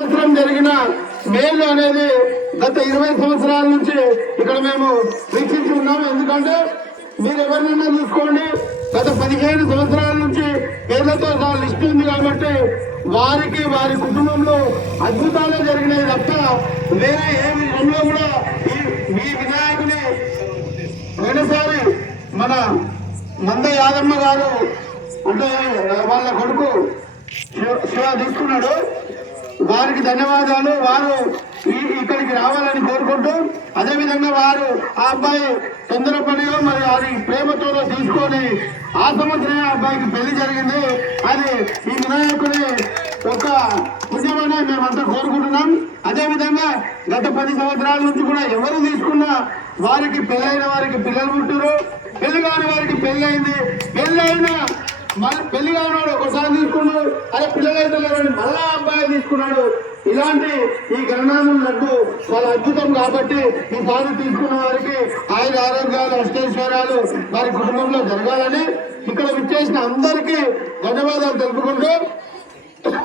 సంవత్సరం జరిగిన మేలు అనేది గత 20 సంవత్సరాల నుంచి ఇక్కడ మేము వీక్షించి ఉన్నాము. ఎందుకంటే మీరు ఎవరినైనా చూసుకోండి, గత 15 సంవత్సరాల నుంచి పేర్లతో లిస్ట్ ఉంది కాబట్టి వారికి వారి కుటుంబంలో అద్భుతాలే జరిగినాయి తప్ప వేరే ఏ విషయంలో కూడా ఈ వినాయకుని పోయినసారి మన మంద యాదమ్మ గారు అంటే వాళ్ళ కొడుకు శివ తీసుకున్నాడు. వారికి ధన్యవాదాలు. వారు ఇక్కడికి రావాలని కోరుకుంటూ, అదేవిధంగా వారు ఆ అబ్బాయి తొందరపడియో మరి అది ప్రేమతో తీసుకొని ఆ సంవత్సరమే ఆ అబ్బాయికి పెళ్లి జరిగింది. అది ఈ వినాయకుని ఒక పుణ్యమని మేమంతా కోరుకుంటున్నాం. అదేవిధంగా గత 10 సంవత్సరాల నుంచి కూడా ఎవరు తీసుకున్నా వారికి పెళ్ళైన వారికి పిల్లలు పుట్టారు, పెళ్లి కాని వారికి పెళ్ళైంది, పెళ్ళైన మళ్ళీ పెళ్లి కానివాడు ఒకసారి తీసుకున్నాడు, అదే పిల్లలైతే లేదని మళ్ళా అబ్బాయి తీసుకున్నాడు. ఇలాంటి ఈ గణనాథుల లడ్డు చాలా అద్భుతం కాబట్టి ఈసారి తీసుకున్న వారికి ఆయన ఆరోగ్యాలు అష్టైశ్వర్యాలు వారి కుటుంబంలో జరగాలని ఇక్కడ విచ్చేసిన అందరికీ ధన్యవాదాలు తెలుపుకుంటూ